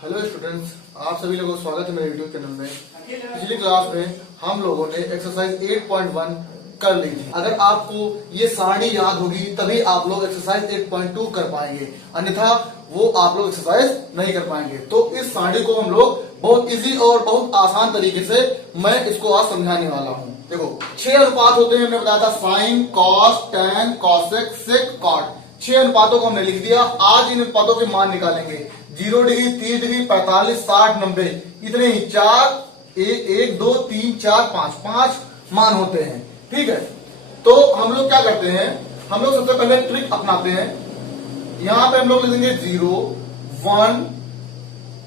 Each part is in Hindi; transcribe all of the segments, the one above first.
हेलो स्टूडेंट्स, आप सभी लोगों का स्वागत है मेरे यूट्यूब चैनल में। पिछली क्लास में हम लोगों ने एक्सरसाइज 8.1 कर ली थी। अगर आपको ये सारणी याद होगी तभी आप लोग एक्सरसाइज 8.2 कर पाएंगे, अन्यथा वो आप लोग एक्सरसाइज नहीं कर पाएंगे। तो इस सारणी को हम लोग बहुत इजी और बहुत आसान तरीके से मैं इसको आज समझाने वाला हूँ। देखो 6 अनुपात होते हैं, हमने बताया था साइन, कॉस, टेन, कॉसेक, सेक, कॉट। 6 अनुपातों को हमने लिख दिया। आज इन अनुपातों के मान निकालेंगे। 0 डिग्री, 30 डिग्री, 45, 60, 90, इतने ही 4 1 2 3 4 5 मान होते हैं। ठीक है, तो हम लोग क्या करते हैं, हम लोग सबसे पहले ट्रिक अपनाते हैं। यहां पे हम लोग लिखेंगे 0 1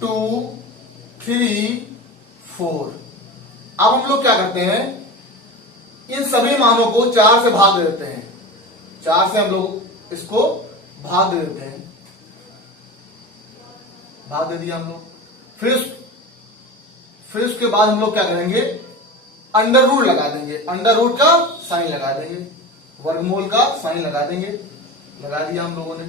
2 3 4। अब हम लोग क्या करते हैं, इन सभी मानों को 4 से भाग दे देते हैं। 4 से हम लोग इसको भाग दे देते हैं। भाग दे दिया हम लोग। फिर उसके बाद हम लोग क्या करेंगे, अंडर रूट लगा देंगे। अंडर रूट का साइन लगा देंगे, वर्गमूल का साइन लगा देंगे। लगा दिया हम लोगों ने।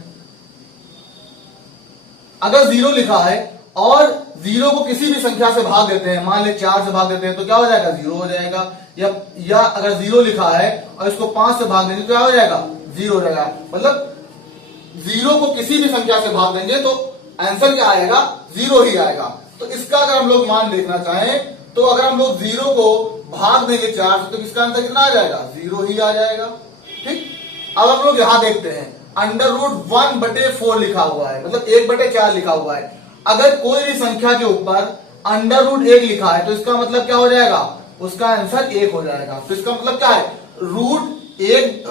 अगर 0 लिखा है और 0 को किसी भी संख्या से भाग देते हैं, मान ले 4 से भाग देते हैं, तो क्या हो जाएगा, 0 हो जाएगा। या अगर 0 लिखा है और इसको 5 से भाग देंगे तो क्या हो जाएगा, 0 हो जाएगा। मतलब 0 को किसी भी संख्या से भाग देंगे तो आंसर क्या आएगा, 0 ही आएगा। तो इसका अगर हम लोग मान देखना चाहें तो अगर हम लोग 0 को भाग देंगे 4 से तो इसका आंसर कितना आ जाएगा, 0 ही आ जाएगा। ठीक, अब हम लोग यहां देखते हैं, अंडर रूट 1/4 लिखा हुआ है, मतलब 1/4 लिखा हुआ है। अगर कोई भी संख्या के ऊपर अंडर रूट 1 लिखा है तो इसका मतलब क्या हो जाएगा, उसका आंसर 1 हो जाएगा। तो इसका मतलब क्या है, रूट एक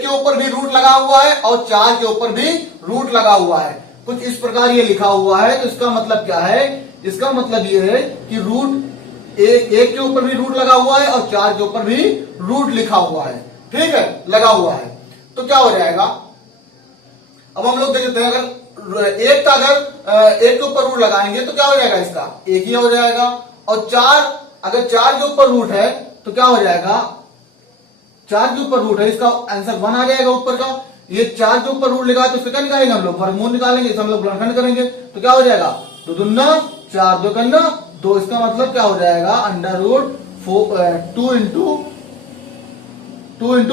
के ऊपर भी रूट लगा हुआ है और 4 के ऊपर भी रूट लगा हुआ है। कुछ इस प्रकार ये लिखा हुआ है। तो इसका मतलब क्या है, इसका मतलब ये है कि रूट एक के ऊपर भी रूट लगा हुआ है और 4 के ऊपर भी रूट लिखा हुआ है। ठीक है, लगा हुआ है। तो क्या हो जाएगा, अब हम लोग देखते हैं, अगर एक का अगर एक के ऊपर रूट लगाएंगे तो क्या हो जाएगा, इसका 1 ही हो जाएगा। और 4, अगर 4 के ऊपर रूट है तो क्या हो जाएगा, 4 के ऊपर रूट है, इसका आंसर 1 आ जाएगा ऊपर का। ये 4 के ऊपर रूट लगा तो इसका क्या निकालेंगे हम लोग, वर्गमूल निकालेंगे। इसे हम लोग गुणनखंड करेंगे तो क्या हो जाएगा, 2 दूना 4, 2 कन्ना 2। इसका मतलब क्या हो जाएगा, अंडर रूट 2 इंटू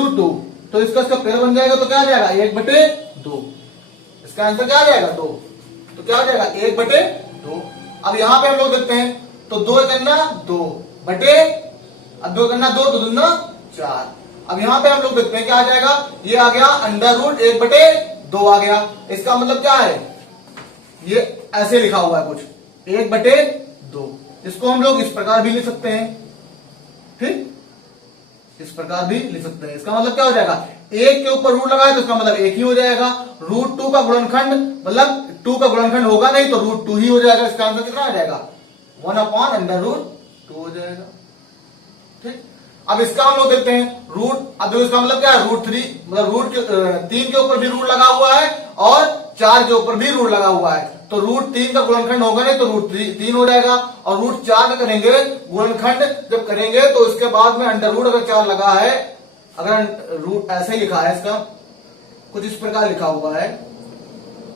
2। तो इसका पेड़ बन जाएगा तो क्या आ जाएगा, 1/2। इसका आंसर क्या आ जाएगा, 2। तो क्या हो जाएगा, 1/2। अब यहां पे हम लोग देखते हैं तो 2 कन्ना 2 बटे, अब 2 कन्ना 2, 2 दूना 4। अब यहां पे हम लोग देखते हैं क्या आ जाएगा, ये आ गया अंडर रूट 1/2 आ गया। इसका मतलब क्या है, ये ऐसे लिखा हुआ है कुछ 1/2। इसको हम लोग इस प्रकार भी लिख सकते हैं। ठीक, इस प्रकार भी लिख सकते हैं। इसका मतलब क्या हो जाएगा, 1 के ऊपर रूट लगा है तो इसका मतलब 1 ही हो जाएगा। रूट 2 का गुणनखंड, मतलब 2 का गुणनखंड होगा नहीं तो रूट 2 ही हो जाएगा। इसका आंसर कितना आ जाएगा, 1/√2 हो जाएगा। ठीक, अब इसका हम लोग देखते हैं रूट। अब इसका मतलब क्या है, √3, मतलब रूट 3 के ऊपर भी रूट लगा हुआ है और 4 के ऊपर भी रूट लगा हुआ है। तो √3 का गुणनखंड होगा नहीं तो √3 हो जाएगा। और √4 का करेंगे गुणनखंड जब करेंगे तो इसके बाद में अंडर रूट अगर 4 लगा है, अगर रूट ऐसे लिखा है, इसका कुछ इस प्रकार लिखा हुआ है,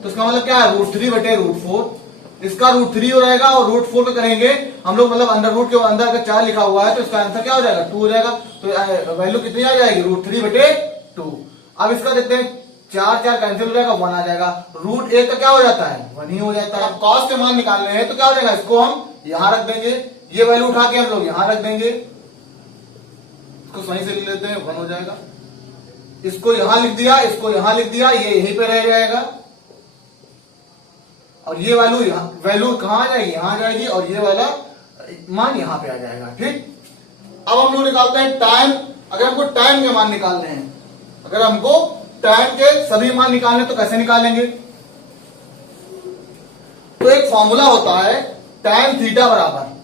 तो इसका मतलब क्या है, √3/√4। इसका √3 हो जाएगा और √4 का करेंगे हम लोग, मतलब अंडर रूट के अंदर अगर 4 लिखा हुआ है तो इसका आंसर क्या हो जाएगा, 2 हो जाएगा। तो वैल्यू कितनी आ जाएगी, √3/2। अब इसका देखते हैं, 4 कैंसिल हो जाएगा, 1 आ जाएगा। √1 का क्या हो जाता है, 1 ही हो जाता है। अब कॉस के मान निकालने हैं तो क्या हो जाएगा, इसको हम यहां रख देंगे, ये वैल्यू उठा के हम लोग यहां रख देंगे। इसको सही से लिख लेते हैं, 1 हो जाएगा। इसको यहां लिख दिया, इसको यहां लिख दिया, ये यहीं पे रह जाएगा। और ये वैल्यू कहां आ जाएगी, यहां आ जाएगी, और ये वाला मान यहां पे आ जाएगा। ठीक, अब हम लोग निकालते हैं टाइम। अगर हमको टाइम के मान निकालने हैं, अगर हमको टाइम के सभी मान निकालने तो कैसे निकालेंगे, तो एक फॉर्मूला होता है, tan थीटा बराबर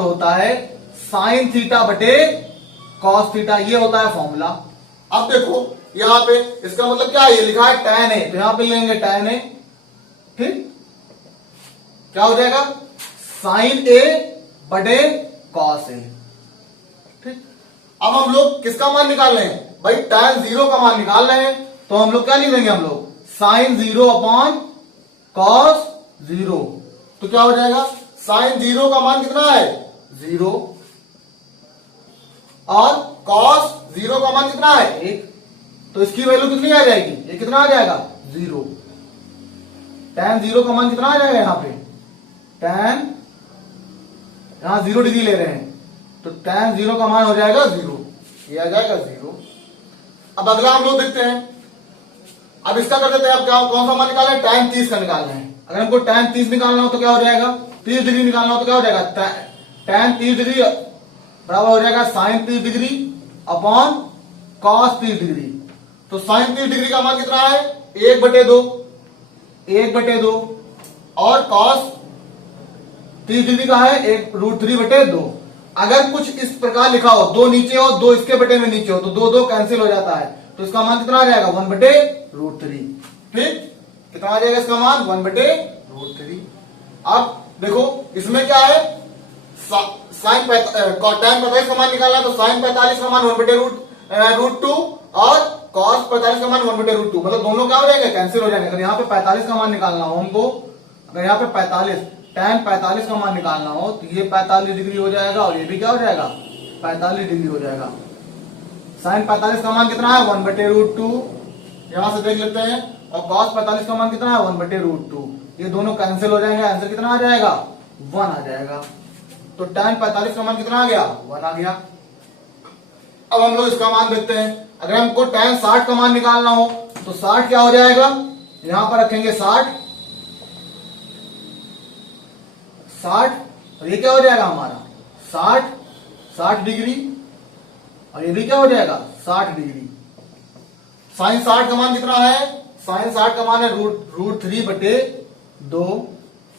होता है sin थीटा बटे cos थीटा। ये होता है फॉर्मूला। अब देखो यहां पे इसका मतलब क्या है, ये लिखा है tan है तो यहां पे लेंगे tan है। ठीक, क्या हो जाएगा, sin a बटे cos a। ठीक, अब हम लोग किसका मान निकाल रहे हैं भाई, tan 0 का मान निकाल रहे हैं। तो हम लोग क्या लिख देंगे, हम लोग sin 0 अपॉन कॉस 0, तो क्या हो जाएगा, साइन 0 का मान कितना है 0 और कॉस 0 का मान कितना है 1, तो इसकी वैल्यू कितनी आ जाएगी, ये कितना आ जाएगा 0। tan 0 का मान कितना आ जाएगा, यहां पे tan, यहां 0 डिग्री ले रहे हैं तो tan 0 का मान हो जाएगा 0, ये आ जाएगा 0। अब अगला हम लोग देखते हैं, अब इसका कर देते हैं, अब क्या कौन सा मान निकालना है, tan 30 का निकालना है। अगर हमको tan 30 निकालना हो तो क्या हो जाएगा, 30 डिग्री निकालना हो तो क्या हो जाएगा, tan 30 डिग्री बराबर हो जाएगा sin 30 degree upon cos 30 degree. तो sin 30 डिग्री का मान कितना है 1/2 और cos 30 डिग्री का है √3/2। अगर कुछ इस प्रकार लिखा हो, 2 नीचे हो 2 इसके बटे में नीचे हो तो 2 कैंसिल हो जाता है, तो इसका मान कितना आ जाएगा 1/√3। ठीक, कितना आ जाएगा इसका मान 1/√3। अब देखो इसमें क्या है, साइन tan 45 का मान निकालना है तो साइन 45 का मान 1/√2 और cos 45 का मान 1/√2, मतलब दोनों क्या हो जाएंगे, कैंसिल हो जाएंगे। अगर यहाँ पे 45 का मान निकालना हो हमको, अगर यहाँ पे 45 tan 45 का मान निकालना हो तो ये 45 डिग्री हो जाएगा और ये भी क्या हो जाएगा 45 डिग्री हो जाएगा। साइन 45 का मान कितना है 1/√2, यहां से देख लेते हैं, और cos 45 का मान कितना है 1/√2, ये दोनों कैंसिल हो जाएंगे, आंसर कितना आ जाएगा 1 आ जाएगा। तो tan 45 का मान कितना आ गया 1 आ गया। अब हम लोग इसका मान देखते हैं, अगर हमको tan 60 का मान निकालना हो तो 60 क्या हो जाएगा, यहां पर रखेंगे 60 और ये क्या हो जाएगा हमारा 60 डिग्री और ये भी क्या हो जाएगा 60 डिग्री। साइन 60 का मान कितना है, साइन 60 का मान है √3/2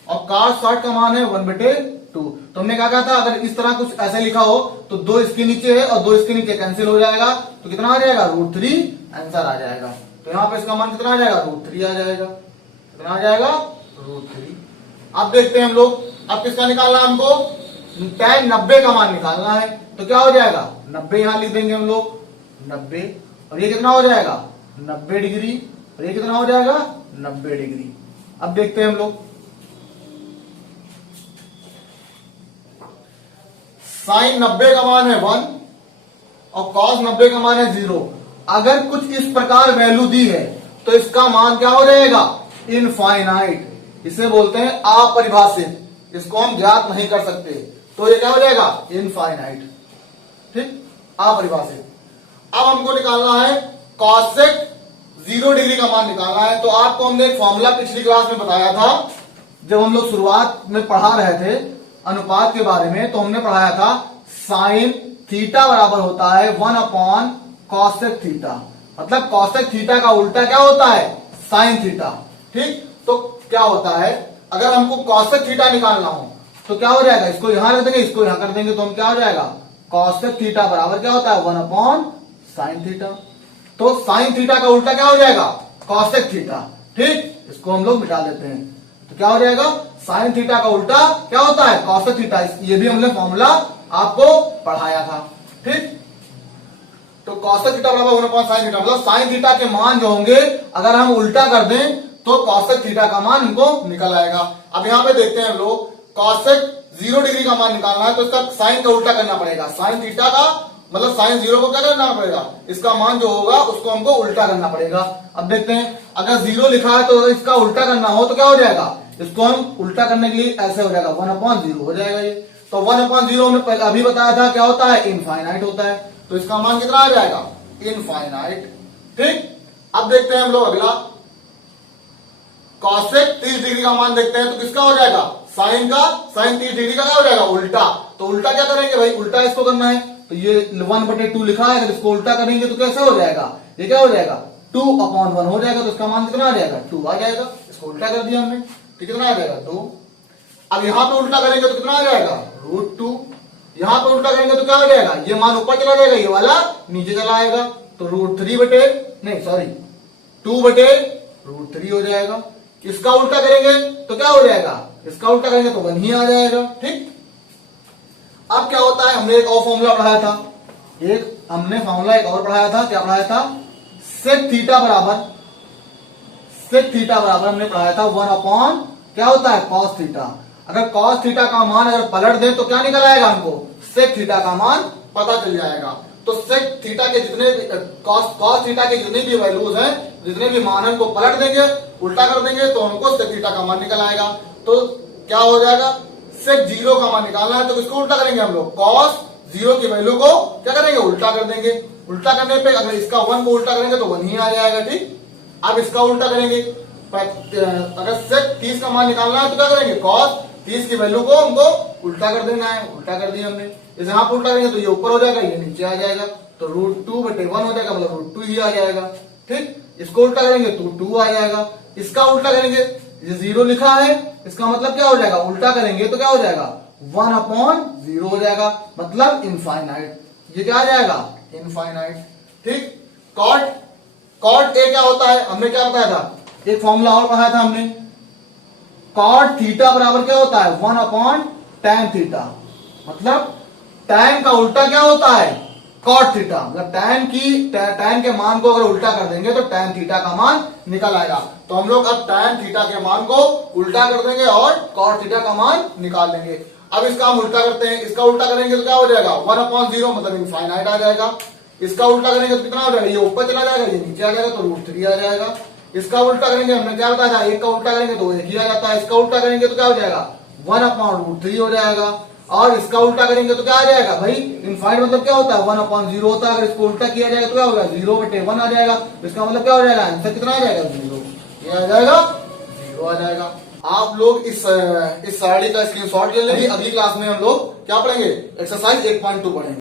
और cos 60 का मान है 1/2। तो हमने क्या कहा था, अगर इस तरह कुछ ऐसे लिखा हो तो 2 इसके नीचे है और 2 इसके नीचे कैंसिल हो जाएगा, तो कितना आ जाएगा √3 आंसर आ जाएगा। तो यहां पे इसका मान कितना आ जाएगा √3 आ जाएगा, कितना आ जाएगा √3। अब देखते हैं हम लोग, अब किसका निकालना है हमको, tan 90 का मान निकालना है, तो क्या हो जाएगा 90 यहां लिख देंगे हम लोग 90, और ये कितना हो जाएगा 90 डिग्री और ये कितना हो जाएगा 90 डिग्री। अब देखते हैं हम लोग, साइन 90 का मान है 1 और cos 90 का मान है 0। अगर कुछ इस प्रकार वैल्यू दी है तो इसका मान क्या हो जाएगा इनफाइनाइट, इसे बोलते हैं अपरिभाषित, इसको हम ज्ञात नहीं कर सकते, तो ये क्या हो जाएगा इनफाइनाइट। ठीक, अपरिभाषित। अब हमको निकालना है कॉसेक 0 डिग्री का मान निकालना है। तो आपको हमने एक फॉर्मूला पिछली क्लास में बताया था, जब हम लोग शुरुआत में पढ़ा रहे थे अनुपात के बारे में, तो हमने पढ़ाया था साइन थीटा बराबर होता है 1/cosec थीटा, मतलब cosec थीटा का उल्टा क्या होता है साइन थीटा। ठीक, तो क्या होता है, अगर हमको cosec थीटा निकालना हो तो क्या हो जाएगा, इसको यहां रख देंगे, इसको यहां कर देंगे, तो हम क्या हो जाएगा cosec थीटा बराबर क्या होता है 1/sin थीटा। तो साइन थीटा का उल्टा क्या हो जाएगा cosec थीटा। ठीक, इसको हम लोग मिटा देते हैं, तो क्या हो जाएगा साइन थीटा का उल्टा क्या होता है cosec थीटा। ये भी हमने फॉर्मूला आपको पढ़ाया था। ठीक, तो cosec थीटा बराबर 1/sin थीटा, मतलब साइन थीटा के मान जो होंगे अगर हम उल्टा कर दें तो cosec थीटा का मान हमको निकल आएगा। अब यहां पे देखते हैं हम लोग, cosec 0 डिग्री का मान निकालना है तो इसका साइन का उल्टा करना पड़ेगा, साइन थीटा का मतलब साइन 0 को क्या करना पड़ेगा, इसका मान जो होगा उसको हमको उल्टा करना पड़ेगा। अब देखते हैं, अगर 0 लिखा है तो इसका उल्टा करना हो तो क्या हो जाएगा, इसको हम उल्टा करने के लिए ऐसे हो जाएगा 1/0 हो जाएगा ये। तो 1/0 हमने पहले अभी बताया था क्या होता है इनफाइनाइट होता है, तो इसका मान कितना आ जाएगा इनफाइनाइट। ठीक, अब देखते हैं हम लोग अगला, cosec 30 डिग्री का मान देखते हैं, तो किसका हो जाएगा साइन 30 डिग्री का क्या हो जाएगा उल्टा। तो उल्टा क्या करेंगे भाई, उल्टा इसको करना है, तो ये 1/2 लिखा है, अगर इसको उल्टा करेंगे तो कैसे हो जाएगा, ये क्या हो जाएगा 2/1 हो जाएगा, तो इसका मान कितना आ जाएगा 2 आ जाएगा। इसको उल्टा कर दिया हमने, तो कितना आ जाएगा 2। अब यहां पे उल्टा करेंगे तो कितना आ जाएगा √2, यहां पे उल्टा करेंगे तो क्या हो जाएगा, ये मान ऊपर चला जाएगा, ये वाला नीचे चला आएगा, तो √2/3 हो जाएगा। इसका उल्टा करेंगे तो क्या हो जाएगा, इसका उल्टा करेंगे तो 1 ही आ जाएगा। ठीक, अब क्या होता है, हमने एक और फॉर्मूला पढ़ाया था, क्या पढ़ाया था, सेक थीटा सेक थीटा बराबर हमने पढ़ाया था 1 अपॉन क्या होता है कॉस थीटा। अगर कॉस थीटा का मान अगर पलट दें तो क्या निकल आएगा हमको, सेक थीटा का मान पता चल जाएगा। तो सेक थीटा के जितने भी कॉस थीटा के जितने भी वैल्यूज हैं, जितने भी मान हैं, को पलट देंगे, उल्टा कर देंगे तो हमको सेक थीटा का मान निकल आएगा। तो क्या हो जाएगा, सेक जीरो का मान निकालना है तो किसको उल्टा करेंगे हम लोग, कॉस जीरो की वैल्यू को क्या करेंगे, उल्टा कर देंगे। उल्टा करने पे अगर इसका 1 को उल्टा करेंगे तो 1 ही आ जाएगा, ठीक। अब इसका उल्टा करेंगे, अगर सेक 30 का मान निकालना है तो क्या करेंगे, कॉस 30 की वैल्यू को हमको उल्टा कर देना है, उल्टा कर दिया हमने। इसे यहाँ पर उल्टा करेंगे तो ये ऊपर हो जाएगा, ये नीचे आ जाएगा, तो √2/1 हो जाएगा, मतलब √2 ही आ जाएगा, ठीक। इसको उल्टा करेंगे तो 2 आ जाएगा। इसका उल्टा करेंगे, ये 0 लिखा है, इसका मतलब क्या हो जाएगा, उल्टा करेंगे तो क्या हो जाएगा, 1/0 हो जाएगा, मतलब इनफाइनाइट। ये क्या आ जाएगा, इनफाइनाइट, ठीक। कॉट ए क्या होता है, हमने क्या बताया था, एक फॉर्मूला और पढ़ाया था हमने, कॉट थीटा बराबर क्या होता है, 1/tan थीटा। मतलब tan का उल्टा क्या होता है, कॉट थीटा। मतलब tan के मान को अगर उल्टा कर देंगे तो tan थीटा का मान निकल आएगा। तो हम लोग अब tan थीटा के मान को उल्टा कर देंगे और cot थीटा का मान निकाल लेंगे। अब इसका हम उल्टा करते हैं, इसका उल्टा करेंगे तो क्या हो जाएगा, 1/0 मतलब इनफाइनाइट आ जाएगा। इसका उल्टा करेंगे तो कितना हो जाएगा, ये ऊपर चला जाएगा, ये नीचे आ जाएगा, तो √3 आ जाएगा। इसका उल्टा करेंगे, हमने क्या बताया था, एक का उल्टा करेंगे तो 1 ही आ जाता है। इसका उल्टा करेंगे तो क्या हो जाएगा, 1/√3 हो जाएगा। और इसका उल्टा करेंगे तो क्या आ जाएगा भाई, इनफाइनाइट मतलब क्या होता है, 1/0 होता है। अगर इसको उल्टा किया जाएगा तो क्या होगा, 0/1 आ जाएगा। इसका मतलब क्या हो जाएगा, आंसर कितना आ जाएगा, 0। ये आ जाएगा 0 आ जाएगा। आप लोग इस सारणी का स्क्रीनशॉट ले लेंगे। अगली क्लास में हम लोग क्या पढ़ेंगे, एक्सरसाइज 1.2 पढ़ेंगे।